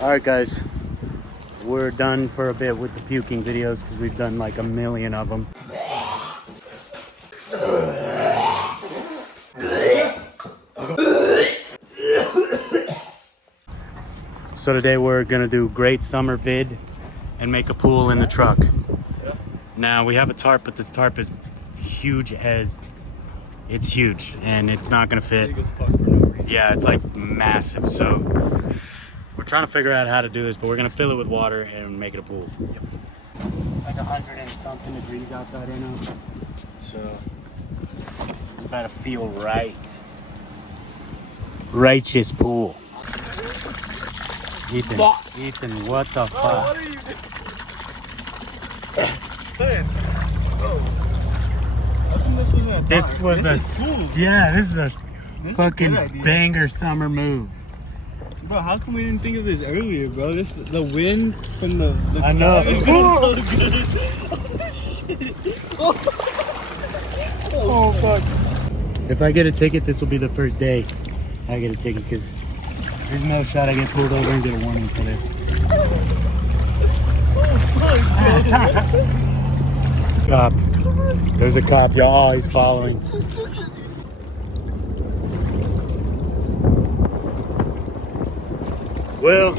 Alright guys, we're done for a bit with the puking videos because we've done like a million of them. So today we're gonna do great summer vid and make a pool in the truck. Now we have a tarp, but this tarp is huge as, it's huge and it's not gonna fit. Yeah, it's like massive. So we're trying to figure out how to do this, but we're gonna fill it with water and make it a pool. Yep. It's like 100 and something degrees outside right now. So it's about to feel right. Righteous pool. Ethan, Ethan, what the fuck? What are you doing? This was cool. Yeah, this is a fucking banger summer move. Bro, how come we didn't think of this earlier, bro? The wind from the I know. so good. Oh fuck. If I get a ticket, this will be the first day I get a ticket because there's no shot I get pulled over and get a warning for this. Cop. There's a cop, y'all. He's following. Well,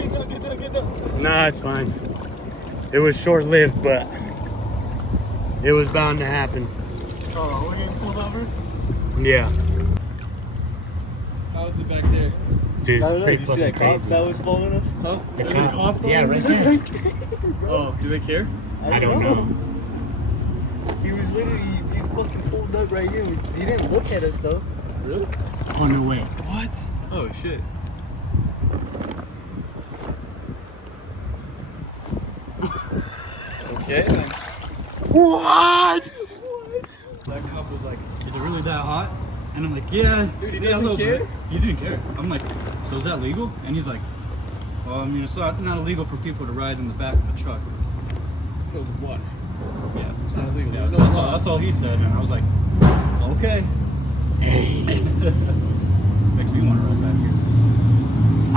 nah, it's fine. It was short-lived, but it was bound to happen. Oh, we're getting pulled over? Yeah. How was it back there? Dude, it's pretty Did you see that fucking cop crazy. that was following us? Huh? The There's cop. a cop Yeah, right following there. us? Oh, do they care? I don't know. He was literally, he fucking pulled up right here. He didn't look at us though. Really? On the way. What? Oh shit. Okay then. What? That cop was like, is it really that hot? And I'm like, yeah. Dude, he yeah, doesn't a little care? bit. He didn't care. I'm like, so is that legal? And he's like, well, I mean, it's not illegal for people to ride in the back of a truck. Filled with water. Yeah. It's not illegal. Yeah, There's no law. that's all he said. And I was like, okay. Hey. Makes me want to ride back here.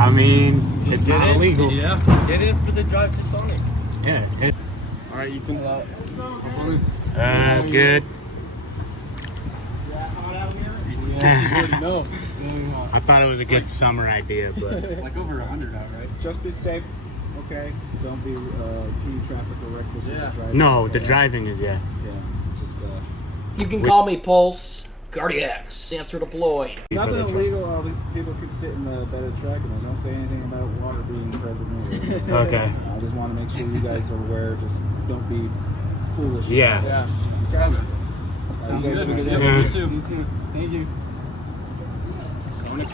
I mean, it's Get not it? illegal. Yeah. Get in for the drive to Sonic. Yeah. Alright, you can Good. No. I thought it was a good summer idea, but Like over 100 out, right? Just be safe, okay? Don't be key traffic or reckless with the driving. no, the driving is Yeah, just You can call me Pulse. Cardiac sensor deployed. nothing illegal. People could sit in the bed of the truck, and I don't say anything about water being present either. So, okay. I just want to make sure you guys are aware. Just don't be foolish. Yeah. Yeah. Okay. Sounds you guys good. have a good Yeah, day. Yeah. you too. You too. Thank you. Sonic.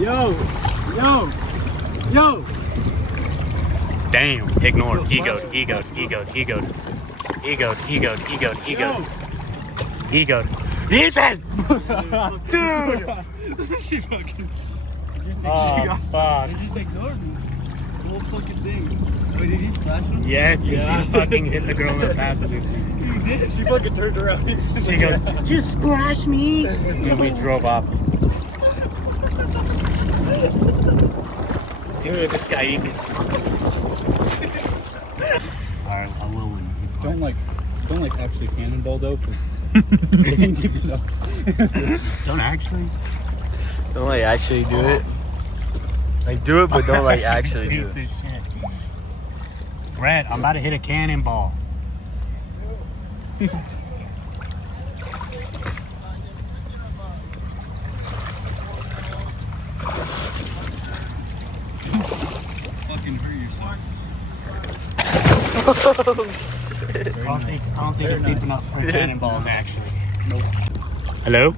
Yo! Damn. Ignored. Egoed. Ethan! Dude! She fucking. Oh, fuck. She just ignored me. The whole fucking thing. Wait, did he splash him? Yes, he fucking hit the girl in the passenger seat. He did. She fucking turned around. She goes, just splash me. And we drove off. Dude, this guy Ethan. Alright, I will win. Don't like actually cannonball though, because Don't actually. Don't like actually do it. Like do it, but don't like actually do Piece it. of shit. Brett, I'm about to hit a cannonball. fucking hurt yourself. I don't think it's deep enough for cannonballs, actually. Nope. Hello?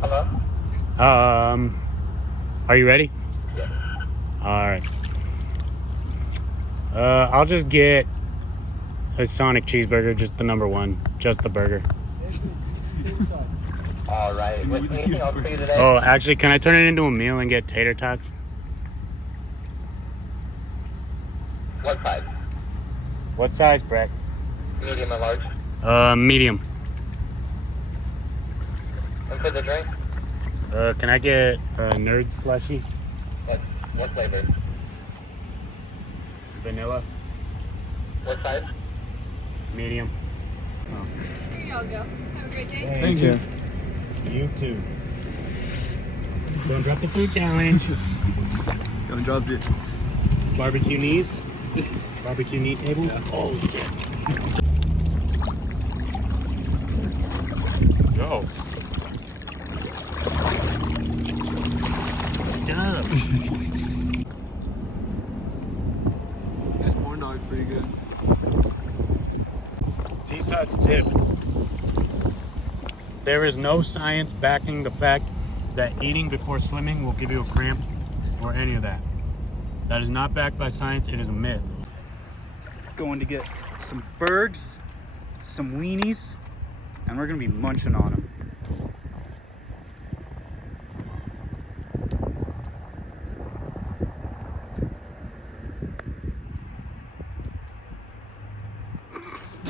Hello? Are you ready? Yeah. Alright. I'll just get a Sonic cheeseburger, just the number one. Just the burger. All right. Anything else for you today? Oh, actually, can I turn it into a meal and get tater tots? What size? What size, Brett? Medium or large? Medium. And for the drink? Can I get a nerd slushy? What flavor? Vanilla, What size? medium. Here y'all go. Have a great day. Thank you. You too. Don't drop the food challenge. Don't drop it. Barbecue knees. Barbecue knee table. Oh shit. Go. Up. This corn dog's pretty good. Seaside's tip. There is no science backing the fact that eating before swimming will give you a cramp or any of that. That is not backed by science. It is a myth. Going to get some burgers, some weenies, and we're gonna be munching on them.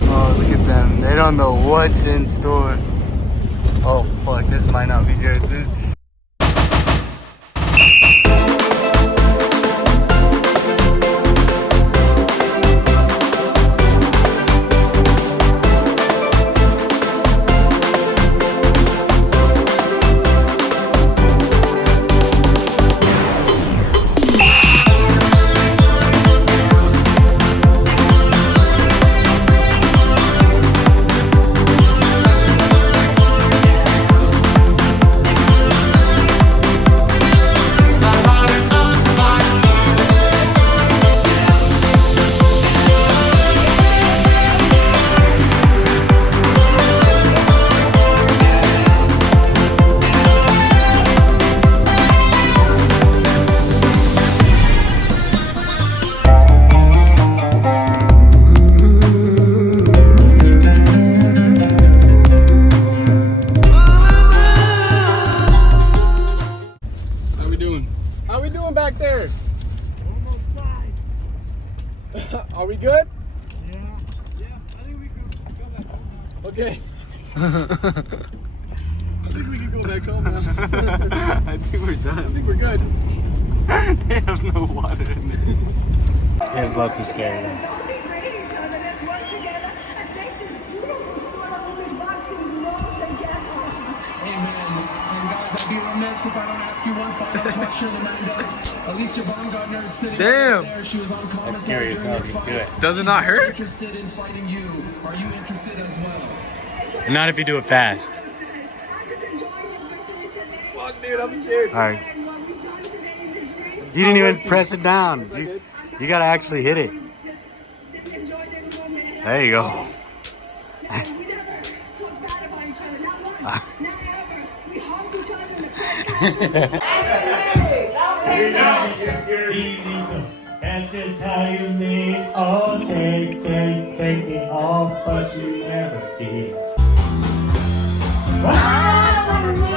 Oh, look at them. They don't know what's in store. Oh, fuck. This might not be good. How we doing? How we doing back there? Are we good? I think we could go back home now. Okay. I think we can go back home now. I think we're I done. think we're good. They have no water in there. It's lucky scary. Amen. And guys, I'd be remiss if I don't ask you one final question, Amanda. Alicia Baumgartner is sitting Damn. over there. She was on commentary scary as during hell. your You fight. do it. Does it not hurt? Interested in fighting you? Are you interested as well? Not if you do it fast. Fuck, dude, I'm scared. All right. You didn't even press it down. You gotta actually hit it. There you go. That's just how you live. Oh, take it all, but you never did. I wanna